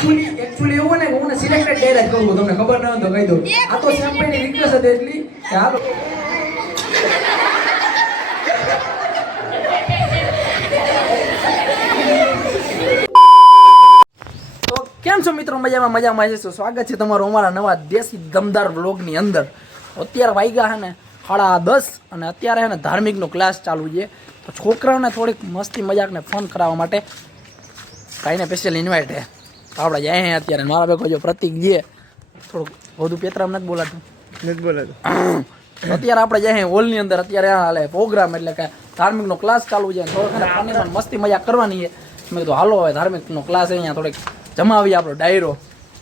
Actually actually એવું ને હું સિલેક્ટેડ ડાયરા જ કહું તમને ખબર ન હોય તો કહી દઉં. આ તો શેમ્પેની રિક્વેસ્ટ હતી એટલી કે હાલો. કેમ છો મિત્રો? મજામાં મજામાં છે? સ્વાગત છે તમારું અમારા નવા દેશી દમદાર વ્લોગની અંદર. અત્યારે વાગ્યા છે ને સાડા દસ અને અત્યારે છે ને ધાર્મિકનો ક્લાસ ચાલુ છે. તો છોકરાઓને થોડીક મસ્તી મજાકને ફોન કરાવવા માટે કાંઈને સ્પેશિયલ ઇન્વાઇટ છે. આપણે જાય હે અત્યારે. મારા ભેગો જો પ્રતિક જે થોડુંક વધુ પેતરામ નથી બોલાતું. નથી બોલાતું. અત્યારે આપણે જાય હોલની અંદર. અત્યારે હાલે પ્રોગ્રામ એટલે કે ધાર્મિકનો ક્લાસ ચાલુ છે. થોડોક ફનીમાં મસ્તી મજા કરવાની છે. મેં કીધું હાલો હવે ધાર્મિકનો ક્લાસ અહીંયા થોડીક જમાવી આપણો ડાયરો.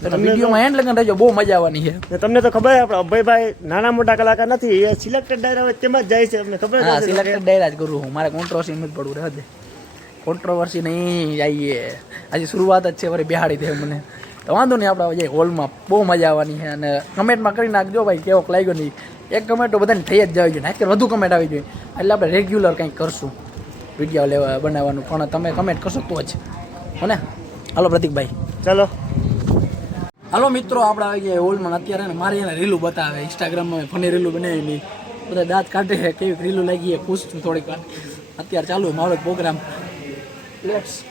વિડીયોમાં એન્ડ લગન રહેજો બહુ મજા આવવાની છે. તમને તો ખબર આપણે અભયભાઈ નાના મોટા કલાકાર નથી એ સિલેક્ટેડ ડાયરા હોય તેમાં જ જાય છે. અમને ખબર. સિલેક્ટેડ ડાયરા જ કરું હું. મારે કોન્ટ્રોસી નથી પડવું રહે કોન્ટ્રોવર્સી નહીં જઈએ હજી શરૂઆત જ છે વળી બિહાડી દે મને. તો વાંધો નહીં આપણે જઈએ હોલમાં બહુ મજા આવવાની છે અને કમેન્ટમાં કરી નાખજો ભાઈ કેવો લાગ્યો નહીં. એક કમેન્ટો બધાને થઈ જ જવી જોઈએ નાખી વધુ કમેન્ટ આવી જોઈએ. એટલે આપણે રેગ્યુલર કંઈક કરશું. વીડિયો લેવા બનાવવાનું. પણ તમે કમેન્ટ કરશો તો જ. હોને હાલો પ્રતિકભાઈ ચાલો. હાલો મિત્રો આપણે આવી ગયા હોલમાં અત્યારે ને મારે એને રીલું બતાવે. ઇન્સ્ટાગ્રામમાં ફની રીલું બનાવી બધા દાંત કાઢે છે. કેવી રીલું લાગી એ ખુશ છું થોડીક વાર. અત્યારે ચાલુ મારો પ્રોગ્રામ લેટ્સ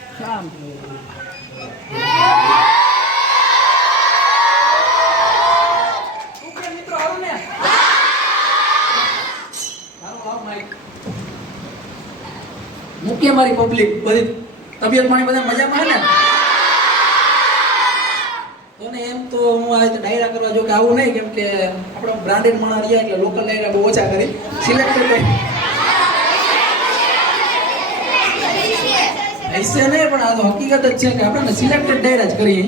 મૂકીએ મારી પબ્લિક બધી તબિયત પાણી બધા મજામાં ને? તો ને એમ તો હું આ ડાયરા કરવા જો કે આવું નહીં, કેમ કે આપણો બ્રાન્ડેડ માણસ રહ્યા એટલે લોકલ ડાયરા બહુ ઓછા કરી. સિલેક્ટેડ ऐसे નહીં પણ આ તો હકીકત જ છે કે આપણે સિલેક્ટેડ ડાયરા જ કરીએ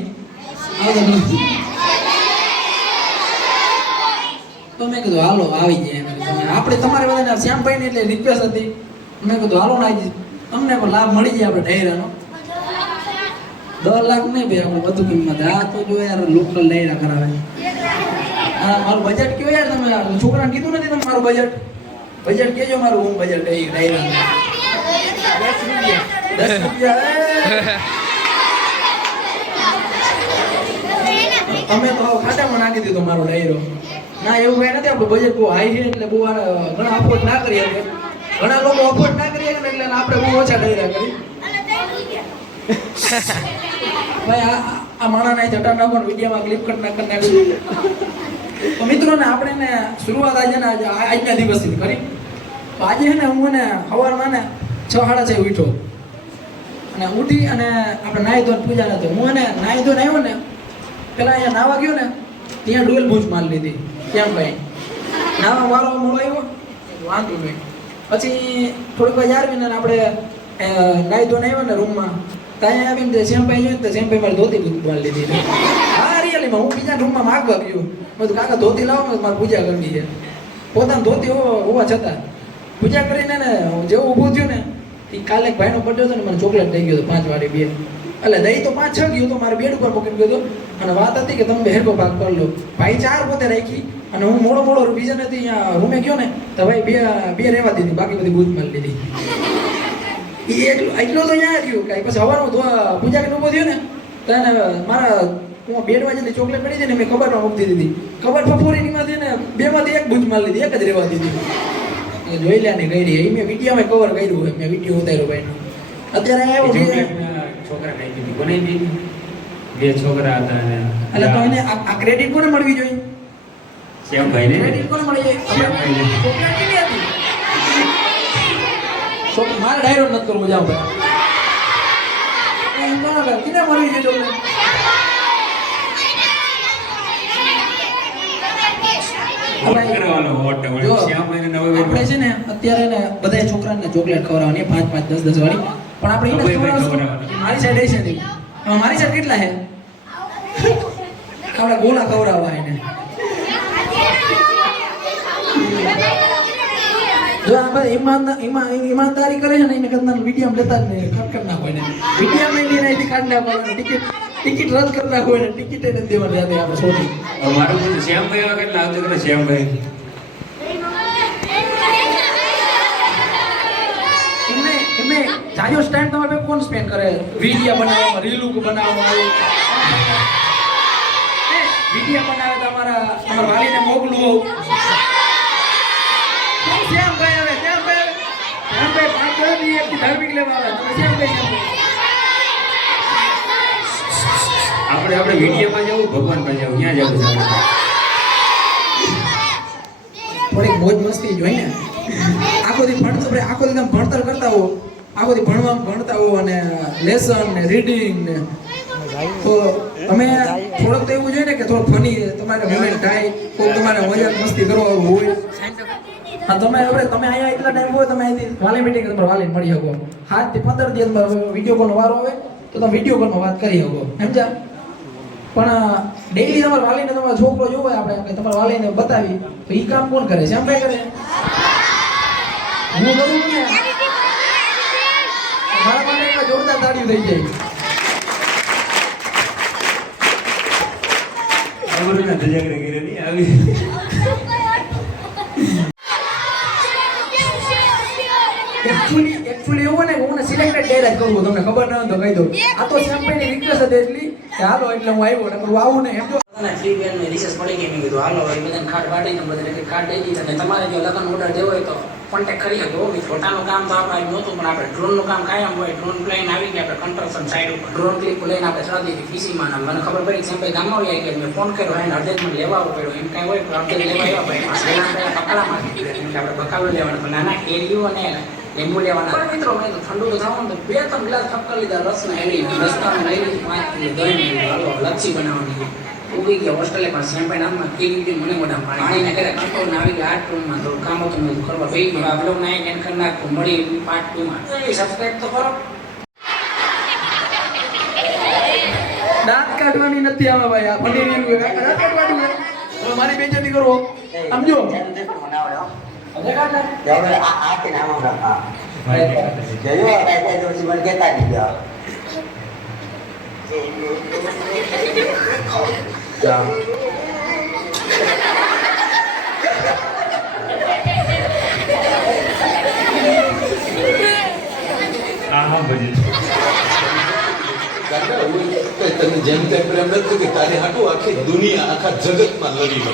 તો મેં કીધું, હાલો, આવી જાય આપણે તમારે બધાને શ્યામભાઈ એટલે રિક્વેસ્ટ હતી. મેં કીધું, હાલો ના તમને પણ લાભ મળી જાય આપણે ડાયરાનો. દસ લાખ નહીં ભાઈ, આપણે વધુ કિંમત. આ તો જો યાર લોકલ ડાયરા કરાવે મારું બજેટ કયો યાર તમે? છોકરાને કીધું નથી તમે મારું બજેટ બજેટ કેજો મારું, હું બજેટ ડાયરા દસ તમે તો ખાતામાં નાખી દીધો મારો ડાયરો. ના, એવું કઈ નથી, આપણું બજેટ બહુ હાઈ છે એટલે બહુ ઘણા અફોર્ડ ના કરી શકે ઘણા લોકો અફોર્ડ ના કરી ને એટલે આપણે બહુ ઓછા ડાયરા કરી. ભાઈ, આ આ માણાના જટા નાખો વિડીયોમાં ક્લિપ કટ ના કરી નાખી. તો મિત્રોને, આપણે ને શરૂઆત આજે ને આજે આજના દિવસથી કરી. તો આજે છે ને હું ને સવારમાં ને છ સાડા છ ઉઠ્યો. અને ઉઠી અને આપણે નાહી ધોન પૂજા નથી હું એને નાહી ધોન આવ્યો ને પેલા અહીંયા નાવા ગયો ને ત્યાં ડોલ ભૂજ મારી લીધી. કેમ ભાઈ? નાવા વાળો મોડો આવ્યો? વાંધો નહીં. પછી થોડીક વાર જાળવીને આપણે અ, નાહી ધોન આવ્યો ને રૂમમાં ત્યાં આવીને તે શેમ્પાઈ જોઈને તે શેમ્પાઈ મારી ધોતી મારી લીધી હા રિયલીમાં હું બીજા રૂમમાં માગવા ગયો. બધું કાકા ધોતી લાવો મારે પૂજા કરવી છે. પોતાની ધોતી હોવા છતાં પૂજા કરીને ને જેવું ઊભું થયું ને એ કાલે ભાઈનો બર્થડે હતો ને, મને ચોકલેટ દઈ ગયો હતો પાંચ વાળી બે. એટલે દહીં તો પાંચ, છ ગયું તો મારે બેડ ઉપર પકડી ગયો હતો. અને વાત હતી કે તમે હેરકો ભાગ કરી લો. ભાઈ ચાર પોતે રાખી, અને હું મોડો મોડો બીજા નથી અહીંયા રૂમે ગયો ને, તો ભાઈ બે બે રહેવા દીધી, બાકી બધી બૂથ મારી લીધી. એ એટલું એટલું તો અહીંયા રહ્યું કાંઈ. પછી હવાનું પૂજા કરીને ઊભો થયો ને, તો એને મારા હું બેડમાં જઈને ચોકલેટ પડી હતી ને, મેં કબાટમાં મૂકી દીધી. કબાટ ફફોરીનીમાંથી ને બેમાંથી એક ભૂત મારી લીધી, એક જ રહેવા દીધી. એ જોઈ લે ને કરી એ મેં વિડીયોમાં કવર કર્યું હોય. મેં વીડિયો ઉતાર્યો ભાઈ. અત્યારે આવ્યો છે છોકરા કઈ દીધી કોને દીધી. બે છોકરા હતા ને એટલે તો એને આ ક્રેડિટ કોને મળવી જોઈએ? શ્યામભાઈ ને. ક્રેડિટ કોને મળી? જાય શ્યામભાઈને. ચોકલેટ કેવી હતી? છોકરા મારે ડાયરો નથી કરવો જાવ ભાઈ. કિને મળવી જોઈએ ચોકલેટ વોટ કરવાનો વોટ વળી જો, શ્યામભાઈને નવે આપણે છે ને અત્યારે ને બધા છોકરાને ચોકલેટ ખવડાવવાની પાંચ પાંચ દસ દસ વાળી. પણ આપણે એને ખવડાવશું. મારી સાઈડ છે નહીં મારી સાઈડ કેટલા છે? આપણે ગોલા ખવડાવવા એને. જો આ બધા ઈમાનદાર ઈમાનદારી કરે છે ને એને કદાચ વીડિયો લેતા જ નહીં. કટ કરી નાખો એને વીડિયો માં કાઢી નાખો ટિકિટ ટિકિટ રદ કરી નાખો એને. ટિકિટ એને દેવાની જાતે આપણે સોની હવે મારું પૂછ્યું શ્યામભાઈ એવા કેટલા આવતો કરે શ્યામભાઈ એમને એમને જાજો ટાઈમ તમારે કોણ સ્પેન્ડ કરે? વિડીયા બનાવવામાં રીલુક બનાવવામાં વિડીયા બનાવે તમારા તમારા વાલીને મોકલું શ્યામભાઈ આવે શ્યામભાઈ આવે. શ્યામભાઈ પાંચ વર્ષની ધાર્મિક લેવા આવે. તમે શ્યામભાઈ શ્યામભાઈ આપણે આપણે વિડીયોમાં જવું, ભગવાન પાસે જવું, ત્યાં જવું. થોડીક મોજ મસ્તી જોઈ ને. આખો દી ભણતર આપણે આખો દી ભણતર કરતા હો, આખો દી ભણવા ભણતા હો અને લેસન ને રીડિંગ ને. તો તમે થોડોક તો એવું જોઈએ ને કે થોડો ફની તમારે મોમેન્ટ થાય કોઈ તમારે મજાક મસ્તી કરવા હોય. હા, તમે હવે તમે અહીંયા એટલા ટાઈમ હોય, તમે અહીંથી વાલી મીટિંગ તમારે વાલી મળી શકો. હાથથી પંદર દિવસ વીડિયો કોલનો વારો આવે, તો તમે વીડિયો કોલમાં વાત કરી શકો. સમજ્યા? પણ ડેઈલી તમારા વાલીને તમારો છોકરો જોવે આપણે કે તમારા વાલીને બતાવી તો એ કામ કોણ કરે છે? એમ ભાઈ કરે? હું કરું ને? મારા માટે એક જોરદાર તાળી થઈ જાય એકચ્યુઅલી એકચ્યુઅલી એવું ને હું સિલેક્ટેડ ડેર જ કરું તમને ખબર ન હોય તો કહી દઉં. આ તો શ્યામભાઈની રિક્વેસ્ટ હતી એટલી. હાલો, એટલે હું આવ્યો નકર આવું ને એમ જો. ફ્રી બેન રિસર્ચ પડી ગઈ કીધું, હાલો એ બધાને કાર્ડ વાટીને બધાને કાર્ડ દઈ દીધા. અને તમારે જો લગ્ન ઓર્ડર દેવો હોય તો કોન્ટેક્ટ કરી શકો. ફોટાનું કામ તો આપણે નહોતું, પણ આપણે ડ્રોનનું કામ કાયમ હોય. ડ્રોન પ્લેન આવી ગયા આપણે કન્સ્ટ્રક્શન સાઈડ ઉપર. ડ્રોન ક્લિપ લઈને આપણે ચડાવી દીધી પીસીમાં મને ખબર પડી કે ભાઈ ગામમાં આવી ગયા મેં ફોન કર્યો એને અડધે મને લેવા પડ્યો. એમ કાંઈ હોય તો અડધે લેવા આવ્યા ભાઈ એના પહેલાં દીધા. આપણે બકાલો લેવાનું નાના કેરીઓ અને લીંબુ લેવાના પણ મિત્રો મેં તો ઠંડુ તો થવાનું તો બે ત્રણ ગ્લાસ ફક્કા લીધા રસના એવી રસ્તામાં લઈ લીધી પાંચ કિલો દહીં હાલો લચ્છી બનાવવાની. ઉગી ગયા હોસ્ટેલે પણ સેમ્પાઈ નામમાં કેવી રીતે મને મોઢા પાણી પાણીને કરે કંટ્રોલ આવી ગયા આઠ રૂમમાં થોડું કામ હતું મેં કરવા ભાઈ ગયું. બ્લોગ ના એન્ડ કરી નાખું મળી પાર્ટ ટુમાં સબસ્ક્રાઈબ તો કરો. દાંત કાઢવાની નથી આવે ભાઈ આ પનીર દાંત કાઢવાની મારી બેજતી કરો. સમજો? હવે કાઢ નાખ. આ હા ભજી કાકા, હું કઈ તમે જેમ તેમ પ્રેમ નથી કે તારી હાટું આખી દુનિયા આખા જગતમાં લડી લો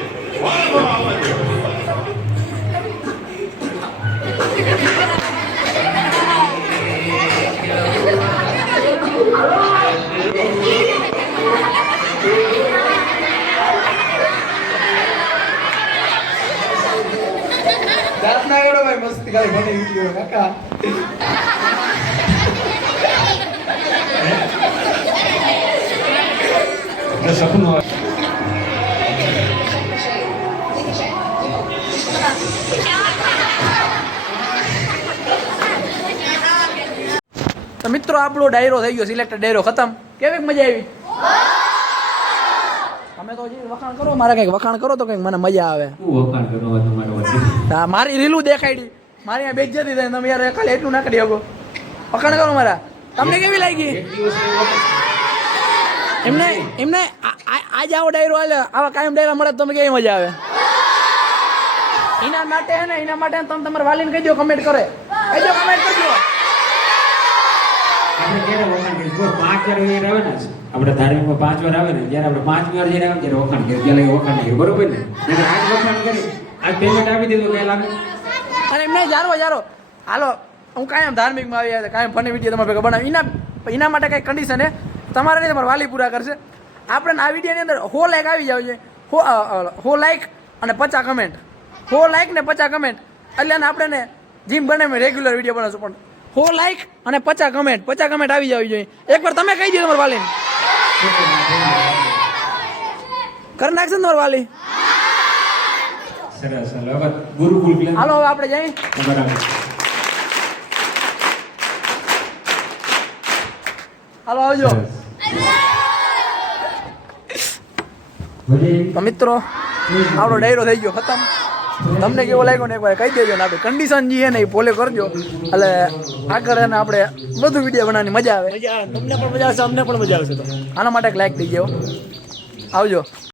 મને વીડિયો કાકા? સપનું તો મિત્રો આપણો ડાયરો થઈ ગયો સિલેક્ટેડ ડાયરો ખતમ. કેવી મજા આવી? તમે તો હજી વખાણ કરો મારે કંઈક વખાણ કરો તો કંઈક મને મજા આવે. વખાણ મારી રીલું દેખાડી મારી આ બેજ્જતી થાય તમે યાર ખાલી એટલું ના કરી શકો. વખાણ કરો મારા. તમને કેવી લાગી? એમને એમને આજ આવો ડાયરો હાલે આવા કાયમ ડાયરા મળે તો તમને કેવી મજા આવે? એના માટે હે ને એના માટે તમે તમારા વાલીને કહી દો કમેન્ટ કરે. કહી દો કમેન્ટ કરજો. આપણે ધાર્મિકમાં પાંચ વાર આવે ને જ્યારે આપણે પાંચ વાર જયારે આવે ત્યારે વખાણ કરીએ. ત્યારે વખાણ નહીં બરોબર ને? આજ વખાણ કરી આજ પેમેન્ટ આપી દીધું કઈ લાગે અને એમને જારો જારો હાલો, હું કાયમ ધાર્મિકમાં આવી જાય કાયમ ફની વીડિયો તમારે ભેગા બનાવી. એના એના માટે કંઈ કન્ડિશન હે તમારે નહીં, તમારા વાલી પૂરા કરશે. આપણે આ વિડીયોની અંદર હો લાઈક આવી જાવ છે. હો હો લાઈક અને પચાસ કમેન્ટ હો લાઈક ને પચાસ કમેન્ટ એટલે આપણે ને જીમ બને મેં રેગ્યુલર વીડિયો બનાવશું પણ. હો લાઈક અને પચાસ કમેન્ટ પચાસ કમેન્ટ આવી જવી જોઈએ. એકવાર તમે કહી દો તમારા વાલીને. કરી નાખશે ને તમારા વાલી? સરસ. ચાલો હવે ગુરુકુલ પ્લાન હાલો હવે આપણે જઈએ. બરાબર. હાલો આવજો. તો મિત્રો આપણો ડાયરો થઈ ગયો ખતમ. તમને કેવો લાગ્યો ને એકવાર કહી દેજો ને આપણે. કન્ડિશન જે ને એ પોલે કરજો. એટલે આગળ એને આપણે બધું વીડિયો બનાવવાની મજા આવે. તમને પણ મજા આવશે અમને પણ મજા આવશે તો. આના માટે એક લાઈક દઈ જાઓ આવજો.